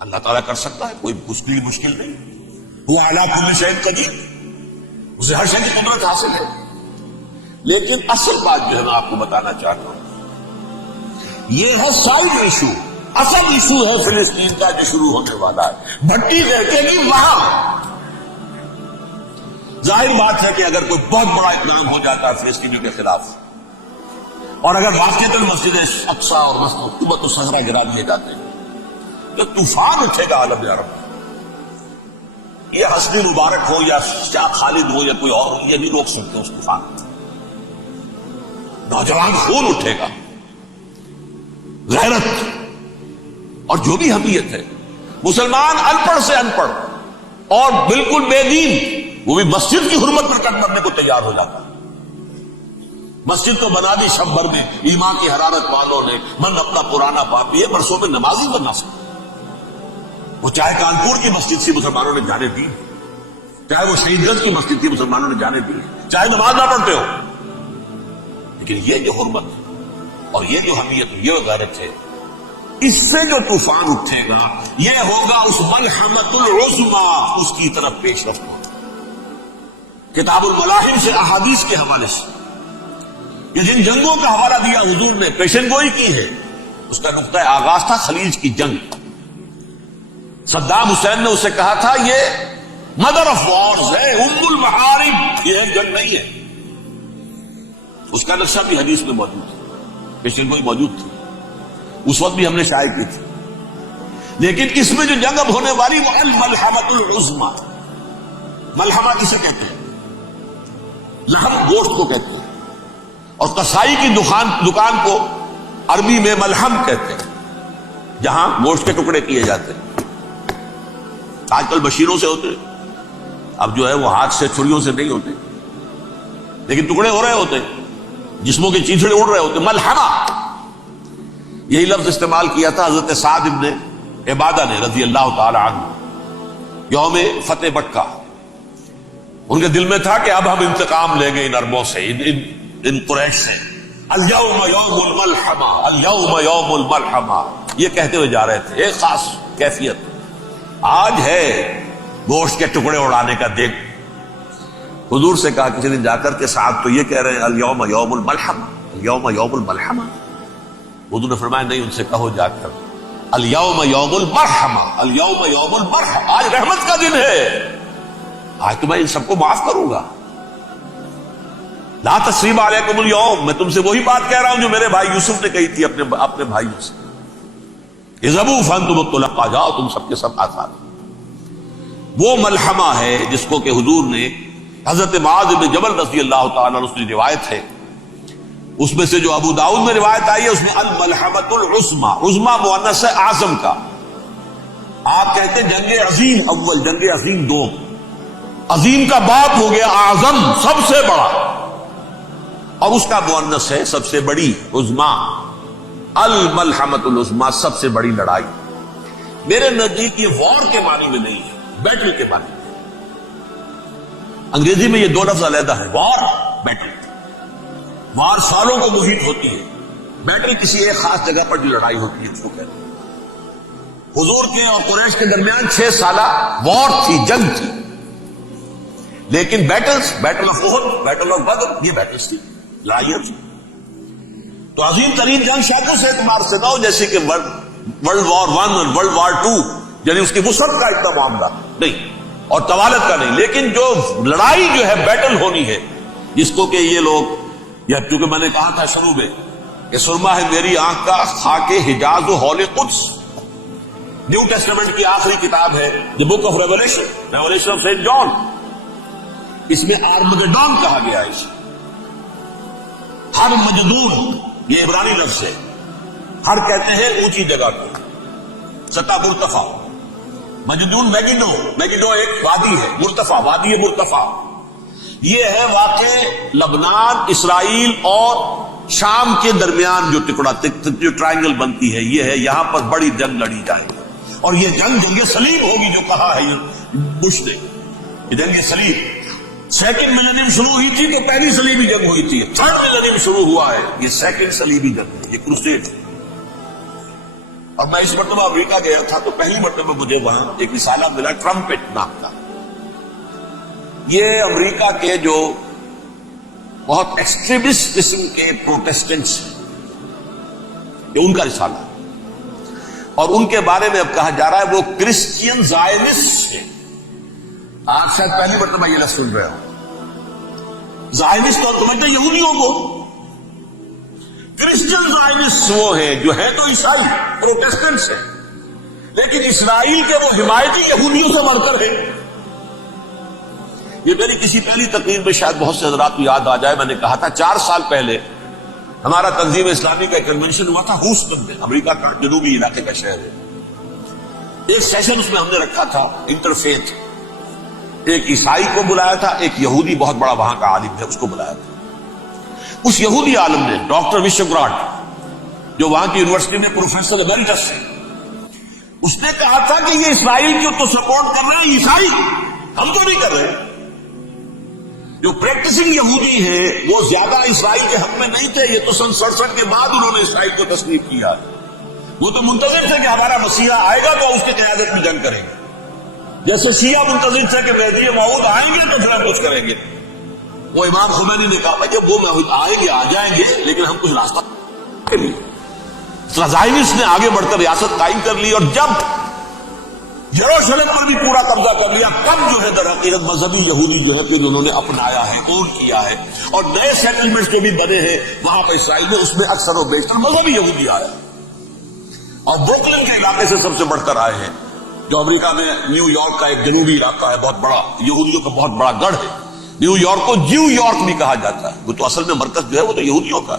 اللہ تعالیٰ کر سکتا ہے، کوئی اس کے لیے مشکل نہیں. وہ اعلیٰ کل شیء قدیر، اسے ہر شے کی قدرت حاصل ہے. لیکن اصل بات جو ہے میں آپ کو بتانا چاہتا ہوں، یہ ہے سائڈ ایشو. اصل ایشو ہے فلسطین کا جو شروع ہونے والا ہے. بھٹی کہتے ہیں کہ وہاں ظاہر بات ہے کہ اگر کوئی بہت بڑا اقدام ہو جاتا ہے فلسطینیوں کے خلاف، اور اگر واقعات المسجد اقصی اور مکتوبۃ الصحرا گرا دیے جاتے ہیں تو طوفان اٹھے گا عالم عرب. یہ حسنی مبارک ہو یا شاہ خالد ہو یا کوئی اور ہو، یہ نہیں روک سکتے اس طوفان. نوجوان خون اٹھے گا، غیرت اور جو بھی حمیت ہے. مسلمان ان پڑھ سے ان پڑھ اور بالکل بے دین، وہ بھی مسجد کی حرمت پر قدم کرنے کو تیار ہو جاتا ہے. مسجد تو بنا دی شب بھر میں ایمان کی حرارت والوں نے، من اپنا پرانا پاپی ہے برسوں میں نمازی بننا سکتا. وہ چاہے کانپور کی مسجد سے مسلمانوں نے جانے دی، چاہے وہ شہید گنج کی مسجد کی مسلمانوں نے جانے دی، چاہے نماز نہ پڑھتے ہو، لیکن یہ جو حرمت اور یہ جو حمیت، یہ غیرت ہے، اس سے جو طوفان اٹھے گا یہ ہوگا اس ملحمۃ العظمی، اس کی طرف پیش رفت ہوگا. کتاب الملاحم سے احادیث کے حوالے سے یہ جن جنگوں کا حوالہ دیا حضور نے، پیشن گوئی کی ہے، اس کا نقطہ آغاز تھا خلیج کی جنگ. صدام حسین نے اسے کہا تھا یہ مدر آف وارز ہے، ام المحارب، یہ جنگ نہیں ہے. اس کا نقشہ بھی حدیث میں موجود ہے، پیشن گوئی موجود تھی، اس وقت بھی ہم نے شائع کی تھی. لیکن اس میں جو جنگ اب ہونے والی وہ الملحمۃ العظمی. ملحمہ کسے کہتے ہیں؟ لحم گوشت کو کہتے ہیں، اور قصائی کی دکان کو عربی میں ملحم کہتے ہیں، جہاں گوشت کے ٹکڑے کیے جاتے ہیں. آج کل بشیروں سے ہوتے ہیں، اب جو ہے وہ ہاتھ سے چھریوں سے نہیں ہوتے، لیکن ٹکڑے ہو رہے ہوتے، جسموں کے چیتھڑے اڑ رہے ہوتے. ملحمہ یہی لفظ استعمال کیا تھا حضرت سعد ابن عبادہ نے رضی اللہ تعالی عنہ یوم فتح مکہ. ان کے دل میں تھا کہ اب ہم انتقام لیں گے ان عربوں سے، ان قریش سے. الیوم یوم الملحمہ، الیوم یوم الملحمہ، یہ کہتے ہوئے جا رہے تھے. ایک خاص کیفیت آج ہے گوشت کے ٹکڑے اڑانے کا. دیکھ حضور سے کہا کسی دن جا کر کے صاحب تو یہ کہہ رہے ہیں الیوم یوم الملحمہ، الیوم یوم الملحمہ. حضور نے فرمایا نہیں، ان سے کہو جا کر الیوم یوم المرحمہ، الیوم یوم المرحمہ، آج رحمت کا دن ہے، آج تو میں ان سب کو معاف کروں گا. لا تثریب علیکم اليوم، میں تم سے وہی بات کہہ رہا ہوں جو میرے بھائی یوسف نے کہی تھی اپنے بھائیوں سے. اذهبوا فانتم الطلقاء، جاؤ تم سب کے سب آزاد. وہ ملحمہ ہے جس کو کہ حضور نے حضرت معاذ بن جبل رضی اللہ تعالیٰ عنہ کی روایت ہے، اس میں سے جو ابو داؤد میں روایت آئی ہے اس میں الملحمۃ العظمی، عظمی مؤنث ہے اعظم کا. آپ کہتے ہیں جنگ عظیم اول، جنگ عظیم دو، عظیم کا باپ ہو گیا اعظم، سب سے بڑا، اور اس کا مؤنث ہے سب سے بڑی، عظمی. الملحمۃ العظمی، سب سے بڑی لڑائی. میرے نزدیک یہ وار کے معنی میں نہیں ہے، بیٹل کے معنی میں. انگریزی میں یہ دو لفظ علیحدہ ہے، وار، بیٹل. وار سالوں کو محیط ہوتی ہے، بیٹل کسی ایک خاص جگہ پر جو لڑائی ہوتی ہے اس کو کہتے ہیں. حضور کے اور قریش کے درمیان 6 سالہ وار تھی، جنگ تھی. لیکن battles, battle of Uhud, battle of Badr, یہ بیٹلز تھی، لڑائیاں تھی. تو عظیم ترین جنگ شاید اس اعتبار سے نہ ہو جیسے کہ ورلڈ وار 1 اور ورلڈ وار 2، یعنی اس کی وسعت کا اتنا معاملہ نہیں اور طوالت کا نہیں. لیکن جو لڑائی جو ہے بیٹل ہونی ہے، جس کو کہ یہ لوگ، یا چونکہ میں نے کہا تھا شروع میں کہ سرما ہے میری آنکھ کا خاک حجاز و ہول قدس، نیو ٹیسٹمنٹ کی آخری کتاب ہے the book of revelation, revelation of saint John. اس میں آرمگڈون کہا گیا ہے. ہر مجدون، یہ عبرانی لفظ ہے، ہر کہتے ہیں اونچی جگہ کو، سطح مرتفع. مجدون میگیڈو، میگیڈو ایک وادی ہے، مرتفع، وادی مرتفع. یہ ہے واقع لبنان، اسرائیل اور شام کے درمیان جو ٹکڑا، جو ٹرائنگل بنتی ہے، یہ ہے. یہاں پر بڑی جنگ لڑی جائے گی، اور یہ جنگ صلیب ہوگی جو کہا ہے بش نے. یہ جنگ صلیب سیکنڈ ملینیم شروع ہوئی تھی تو پہلی صلیبی جنگ ہوئی تھی. تھرڈ ملینیم شروع ہوا ہے، یہ سیکنڈ صلیبی جنگ ہے، یہ کروسیڈ. اور میں اس مرتبہ امریکہ گیا تھا تو پہلی مرتبہ مجھے وہاں ایک رسالہ ملا ٹرمپٹ نام کا. یہ امریکہ کے جو بہت ایکسٹریمسٹ قسم کے پروٹیسٹنٹس ہیں یہ ان کا رسالہ ہے، اور ان کے بارے میں اب کہا جا رہا ہے وہ کرسچین زائنسٹ ہیں. آپ شاید پہلی مرتبہ یہ لفظ سن رہے ہو. زائنسٹ تو سمجھتے ہیں یہودیوں کو، کرسچین زائنسٹ وہ ہیں جو ہے تو عیسائی پروٹیسٹنٹس ہیں، لیکن اسرائیل کے وہ حمایتی یہودیوں سے بڑھ کر ہیں. یہ میری کسی پہلی تقریر میں شاید بہت سے حضرات کو یاد آ جائے، میں نے کہا تھا 4 سال پہلے ہمارا تنظیم اسلامی کا ایک کنونشن ہوا تھا ہیوسٹن میں، امریکہ کا جنوبی علاقے کا شہر ہے. ایک سیشن اس میں ہم نے رکھا تھا انٹرفیتھ، ایک عیسائی کو بلایا تھا، ایک یہودی بہت بڑا وہاں کا عالم ہے اس کو بلایا تھا. اس یہودی عالم نے ڈاکٹر وشوگراڈ جو وہاں کی یونیورسٹی میں پروفیسر ایمریٹس ہے، اس نے کہا تھا کہ یہ اسرائیل کو تو سپورٹ کر رہے ہیں عیسائی، ہم تو نہیں کر رہے. جو پریکٹسنگ یہودی ہیں وہ زیادہ اسرائیل کے حق میں نہیں تھے، یہ تو سن 67 کے بعد انہوں نے اسرائیل کو تسلیم کیا. وہ تو منتظر تھے کہ ہمارا مسیحا آئے گا تو اس کی قیادت میں جنگ کریں گے، جیسے شیعہ منتظر تھے کہ مہدی موعود آئیں گے تو پھر ہم کچھ کریں گے. وہ امام خمینی نے کہا جب وہ آئیں گے آ جائیں گے لیکن ہم کچھ راستہ. زائنسٹ نے آگے بڑھ کر ریاست قائم کر لی، اور جب یروشلم پر بھی پورا قبضہ کر لیا، کب جو ہے در حقیقت مذہبی یہودی جو ہے پھر انہوں نے اپنایا ہے، اون کیا ہے، اور نئے سیٹلمنٹس جو بھی بنے ہیں وہاں پر اسرائیل میں اس میں اکثر و بیشتر مذہبی یہودی آیا. اور بروکلن کے علاقے سے سب سے بڑھ کر آئے ہیں، جو امریکہ میں نیو یارک کا ایک جنوبی علاقہ ہے، بہت بڑا یہودیوں کا بہت بڑا گڑھ ہے. نیو یارک کو جیو یارک بھی کہا جاتا ہے، وہ تو اصل میں مرکز جو ہے وہ تو یہودیوں کا.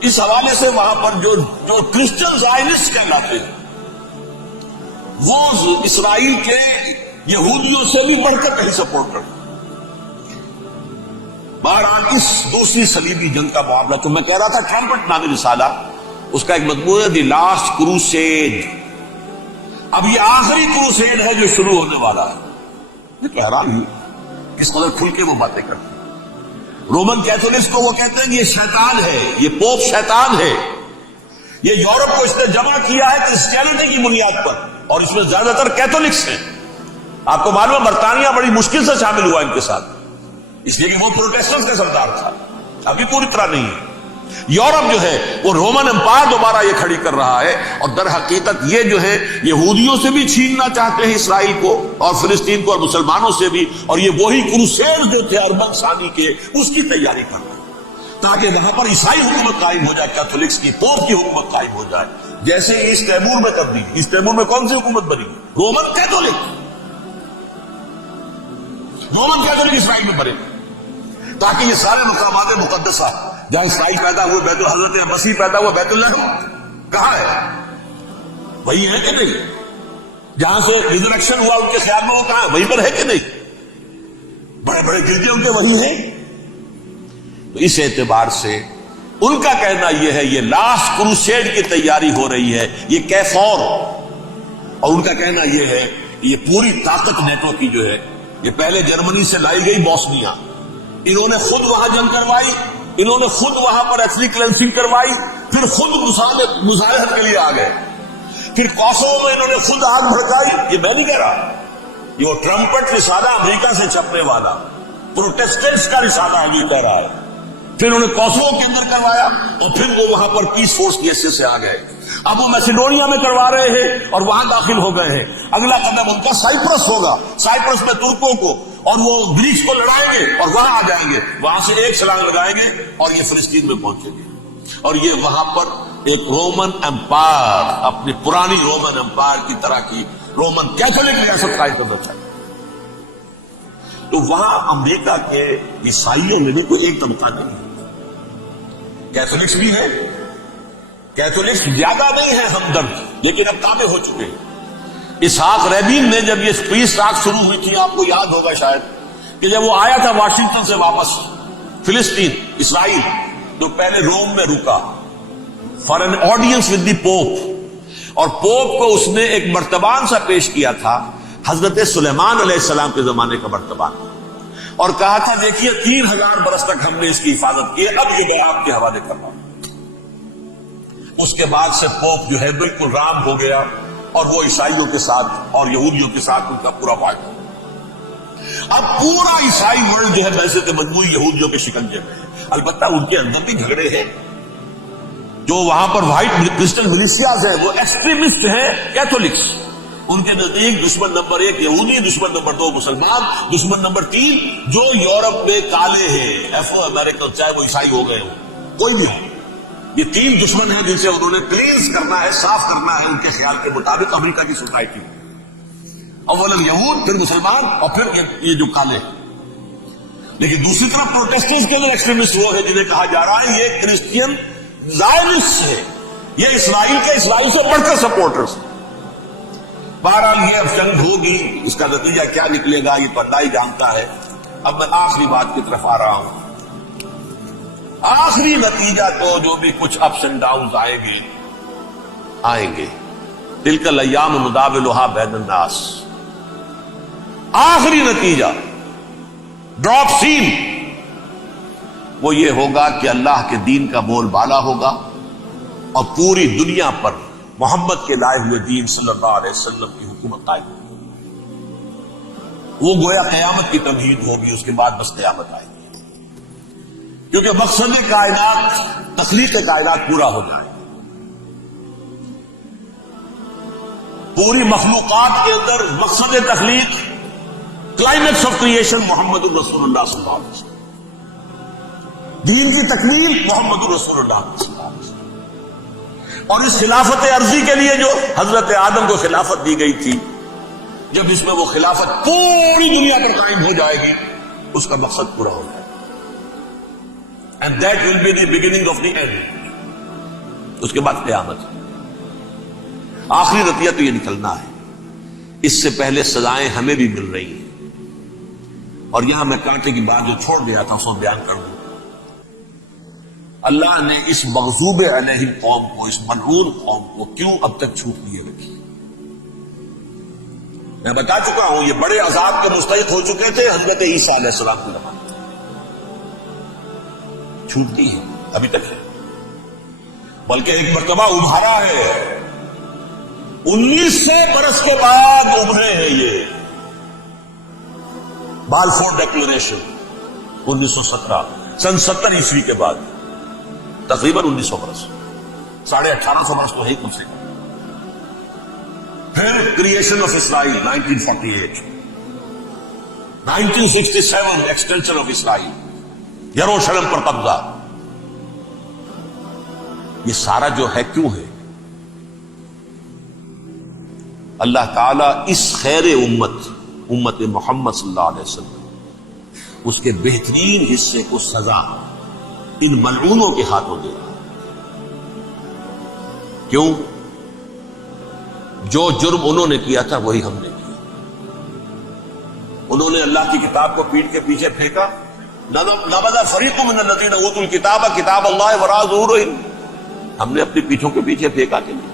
اس حوالے سے وہاں پر جو کرسچن زائنسٹ کہلاتے ہیں وہ اسرائیل کے یہودیوں سے بھی بڑھ کر کہیں سپورٹ کرتے ہیں. بہرحال اس دوسری صلیبی جنگ کا معاملہ جو میں کہہ رہا تھا ٹرمپٹ نامی رسالہ، اس کا ایک مضمون ہے دی لاسٹ کروسیڈ. اب یہ آخری کروسیڈ ہے جو شروع ہونے والا ہے. یہ تو حیران ہی کس قدر کھل کے وہ باتیں کرتے ہیں. رومن کیتھولکس کو وہ کہتے ہیں کہ یہ شیطان ہے، یہ پوپ شیطان ہے، یہ یورپ کو اس نے جمع کیا ہے کرسچینٹی کی بنیاد پر، اور اس میں زیادہ تر کیتھولکس ہیں. آپ کو معلوم ہے برطانیہ بڑی مشکل سے شامل ہوا ان کے ساتھ، اس لیے کہ وہ پروٹیسٹنٹس کا سردار تھا، ابھی پوری طرح نہیں ہے. یورپ جو ہے وہ رومن امپائر دوبارہ یہ کھڑی کر رہا ہے، اور در حقیقت یہ جو ہے یہودیوں سے بھی چھیننا چاہتے ہیں اسرائیل کو اور فلسطین کو اور مسلمانوں سے بھی، اور یہ وہی کروسیڈ جو تھے اربن ثانی کے اس کی تیاری کر رہے ہیں تاکہ وہاں پر عیسائی حکومت قائم ہو جائے، کیتھولکس کی پوپ کی حکومت قائم ہو جائے، جیسے ایسٹ تیمور میں کر دی. ایسٹ تیمور میں کون سی حکومت بنی؟ Roman Catholic. رومن کیتھولک اسرائیل میں بنے تاکہ یہ سارے مقامات مقدسہ جہاں اسرائیل پیدا ہوئے، بیت حضرت مسیح پیدا ہوا بیت اللہ کہاں ہے؟ وہی ہے کہ نہیں؟ جہاں سے ریزریکشن ہوا ان کے خیال میں وہ کہاں ہے؟ وہیں پر ہے کہ نہیں؟ بڑے بڑے گرجے ان کے وہی ہیں. تو اس اعتبار سے ان کا کہنا یہ ہے یہ لاسٹ کروسیڈ کی تیاری ہو رہی ہے، یہ کیفور. اور ان کا کہنا یہ ہے یہ پوری طاقت نیٹو کی جو ہے، یہ پہلے جرمنی سے لائی گئی بوسنیا، انہوں نے خود وہاں جنگ کروائی، انہوں نے خود وہاں پر ایتھنک کلینسنگ کروائی، پھر خود مصالحت کے لیے آ گئے، پھر کوسوو میں انہوں نے خود آگ بھڑکائی. یہ میں نہیں کہہ رہا، یہ وہ ٹرمپٹ رسالہ امریکہ سے چھپنے والا پروٹیسٹنٹس کا رسالہ یہ کہہ رہا ہے. پھر انہوں نے کوسوو کے اندر کروایا، اور پھر وہ وہاں پر پیس فورس کی حیثیت سے آ گئے. اب وہ میسیڈونیا میں کروا رہے ہیں اور وہاں داخل ہو گئے ہیں. اگلا قدم ان کا سائپرس ہوگا، سائپرس میں ترکوں کو اور وہ گریس کو لڑائیں گے اور وہاں آ جائیں گے، وہاں سے ایک چھلانگ لگائیں گے اور یہ فلسطین میں پہنچیں گے. اور یہ وہاں پر ایک رومن امپائر، اپنی پرانی رومن امپائر کی طرح کی رومن کیتھولک ریاست قائم کرنا چاہیے. تو وہاں امریکہ کے عیسائیوں میں بھی کوئی ایک طبقہ نہیں ہے، کیتھولکس بھی ہے، کیتھولکس زیادہ نہیں ہے ہمدرد، لیکن اب تابع ہو چکے ہیں. اسحاق ریبین نے جب یہ پیس ٹاک شروع ہوئی تھی، آپ کو یاد ہوگا شاید کہ جب وہ آیا تھا واشنگٹن سے واپس فلسطین اسرائیل، تو پہلے روم میں رکا for an audience with the pope, اور پوپ کو اس نے ایک مرتبان سا پیش کیا تھا حضرت سلیمان علیہ السلام کے زمانے کا مرتبان، اور کہا تھا دیکھیے 3000 برس تک ہم نے اس کی حفاظت کی، اب یہ میں آپ کے حوالے کر رہا ہوں. اس کے بعد سے پوپ جو ہے بالکل رام ہو گیا اور وہ عیسائیوں کے ساتھ اور یہودیوں کے ساتھ ان کا پورا وعدہ. اب پورا عیسائی ورلڈ جو ہے ویسے تو مجموعی یہودیوں کے شکنجے میں ہے. البتہ ان کے اندر بھی جھگڑے ہیں. جو وہاں پر وائٹ کرسچن ملیشیاز ہیں وہ ایکسٹریمسٹ ہیں کیتھولکس. ان کے نزدیک دشمن نمبر 1 یہودی، دشمن نمبر 2 مسلمان، دشمن نمبر 3 جو یورپ میں کالے ہیں، ایفرو امریکن، چاہے وہ عیسائی ہو گئے ہو کوئی بھی ہو. یہ 3 دشمن ہیں جن سے انہوں نے کلینز کرنا ہے، صاف کرنا ہے ان کے خیال کے مطابق امریکہ کی سوسائٹی. اولا یہود، پھر مسلمان اور پھر یہ جو کالے. لیکن دوسری طرف پروٹیسٹنٹس کے اندر ایکسٹریمسٹ وہ ہے جنہیں کہا جا رہا ہے یہ کرسچین زائنسٹ ہے، یہ اسرائیل سے بڑھ کر سپورٹرز. بہرحال یہ اب جنگ ہوگی، اس کا نتیجہ کیا نکلے گا یہ تو اللہ ہی جانتا ہے. اب میں آخری بات کی طرف آ رہا ہوں. آخری نتیجہ تو جو بھی کچھ اپس اینڈ ڈاؤنز آئیں گے تلک الایام نداولھا بین الناس. آخری نتیجہ ڈراپ سین وہ یہ ہوگا کہ اللہ کے دین کا بول بالا ہوگا اور پوری دنیا پر محمد کے لائے ہوئے دین صلی اللہ علیہ وسلم کی حکومت قائم ہوگی. وہ گویا قیامت کی تمہید ہوگی، اس کے بعد بس قیامت آئے گی. کیونکہ مقصد کائنات، تخلیق کائنات پورا ہو جائے. پوری مخلوقات کے اندر مقصد تخلیق، کلائمیکس آف کریشن محمد الرسول اللہ صلی اللہ علیہ وسلم. دین کی تکمیل محمد الرسول اللہ صلی اللہ علیہ وسلم. اور اس خلافت عرضی کے لیے جو حضرت آدم کو خلافت دی گئی تھی، جب اس میں وہ خلافت پوری دنیا پر قائم ہو جائے گی اس کا مقصد پورا ہو جائے گا. And that will be the beginning of the end. اس کے بعد قیامت. آخری نتیجہ تو یہ نکلنا ہے. اس سے پہلے سزائیں ہمیں بھی مل رہی ہیں. اور یہاں میں کانٹے کی بات جو چھوڑ دیا تھا اس کو بیان کر دوں. اللہ نے اس مغضوب علیہم قوم کو، اس ملعون قوم کو کیوں اب تک چھوٹ دیے رکھی؟ میں بتا چکا ہوں یہ بڑے عذاب کے مستحق ہو چکے تھے حضرت عیسیٰ علیہ السلام کے زمانے میں. چھوٹتی ہے ابھی تک ہے، بلکہ ایک مرتبہ ابھارا ہے. 1900 برس کے بعد ابھرے ہیں یہ. بالفور ڈیکلریشن 1917 سن 70 عیسوی کے بعد، تقریباً 1900 برس، 1850 برس تو ہے کم سے کم. پھر creation of Israel 1948، 1967 extension of Israel, یروشلم پر قبضہ. یہ سارا جو ہے کیوں ہے؟ اللہ تعالیٰ اس خیر امت محمد صلی اللہ علیہ وسلم اس کے بہترین حصے کو سزا ان ملعونوں کے ہاتھوں دے رہا. کیوں؟ جو جرم انہوں نے کیا تھا وہی ہم نے کیا. انہوں نے اللہ کی کتاب کو پیٹھ کے پیچھے پھینکا. نبذ فریق من الذین اوتوا الکتاب کتاب اللہ وراء ظہورہم. ہم نے اپنی پیٹھوں کے پیچھے پھینکا کہ نہیں.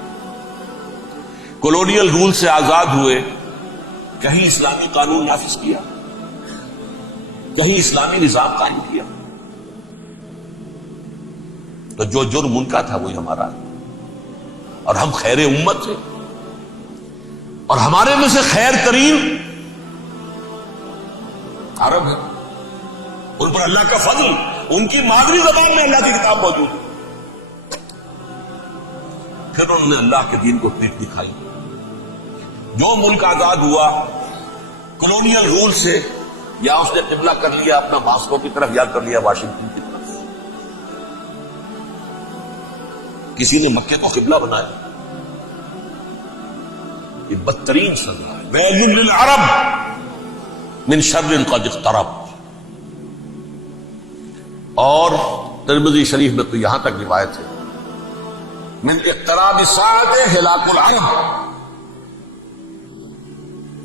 کولونیل رول سے آزاد ہوئے، کہیں اسلامی قانون نافذ کیا، کہیں اسلامی نظام قائم کیا. تو جو جرم ان کا تھا وہی ہمارا ہے. اور ہم خیر امت تھے، اور ہمارے میں سے خیر ترین عرب ہے. ان پر اللہ کا فضل، ان کی مادری زبان میں اللہ کی کتاب موجود ہے. پھر انہوں نے اللہ کے دین کو پیٹ دکھائی. جو ملک آزاد ہوا کولونیل رول سے، یا اس نے قبلہ کر لیا اپنا ماسکو کی طرف یا کر لیا واشنگٹن کی طرف. کسی نے مکے کو قبلہ بنایا. یہ بدترین سزا ہے. وَيْلٌ لِلْعَرَبِ مِنْ شَرٍّ قَدِ اقْتَرَبَ. اور ترمذی شریف میں تو یہاں تک روایت ہے من اقتراب الساعة ہلاک العرب.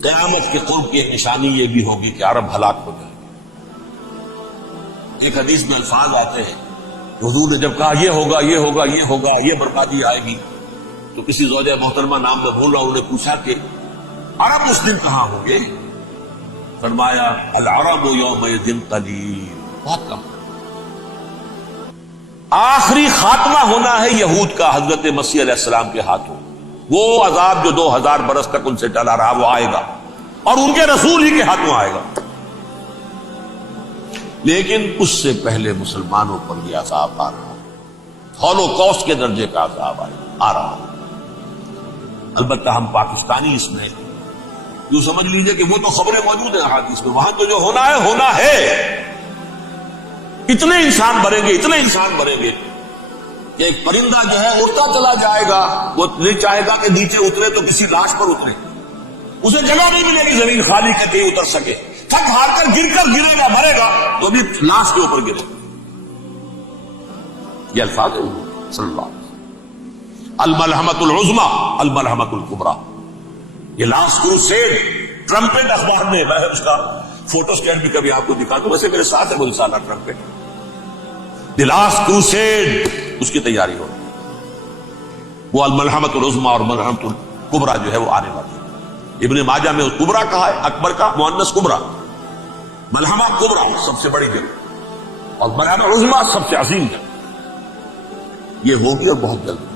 قیامت کے قرب کی ایک نشانی یہ بھی ہوگی کہ عرب ہلاک ہو جائے. ایک حدیث میں الفاظ آتے ہیں، حضور نے جب کہا یہ ہوگا یہ ہوگا یہ ہوگا یہ بربادی آئے گی، تو کسی زوجہ محترمہ نام میں بھول رہا ہوں، نے پوچھا کہ عرب اس دن کہاں ہوں گے؟ فرمایا العرب یومئذ قلیل. بہت کم. آخری خاتمہ ہونا ہے یہود کا حضرت مسیح علیہ السلام کے ہاتھوں. وہ عذاب جو 2000 برس تک ان سے ٹلا رہا وہ آئے گا اور ان کے رسول ہی کے ہاتھوں آئے گا. لیکن اس سے پہلے مسلمانوں پر یہ عذاب آ رہا ہے، ہولوکاسٹ کے درجے کا عذاب آ رہا ہے. البتہ ہم پاکستانی اس میں یوں سمجھ لیجئے کہ وہ تو خبریں موجود ہیں احادیث میں، وہاں تو جو ہونا ہے. اتنے انسان بنیں گے، اتنے انسان بنیں گے کہ ایک پرندہ جو ہے اڑتا چلا جائے گا، وہ نہیں چاہے گا کہ نیچے اترے تو کسی لاش پر اترے، اسے جگہ نہیں ملے گی زمین خالی کہ کہیں اتر سکے، تھک ہار کر گرے گا، مرے گا تو بھی لاش کے اوپر گرے گا. یہ الفاظ ہے صلی اللہ علیہ وسلم. الملحمۃ العظمی الملحمۃ الکبریٰ، یہ لاسٹ کروسیڈ. ٹرمپٹ اخبار میں، میں اس کا فوٹو اسٹیٹ بھی کبھی آپ کو دکھا دوں، ویسے میرے ساتھ ہے وہ رسالہ ٹرمپٹ. دی لاسٹ کروسیڈ اس کی تیاری ہو رہی ہے. وہ الملحمۃ العظمی اور ملحمۃ الکبریٰ جو ہے وہ آنے والی ہے. ابن ماجہ میں کبریٰ کہا ہے، اکبر کا مؤنث کبریٰ، ملحمہ کبریٰ سب سے بڑی جنگ اور ملحمہ عظمی سب سے عظیم جنگ. یہ ہوگی اور بہت جلد.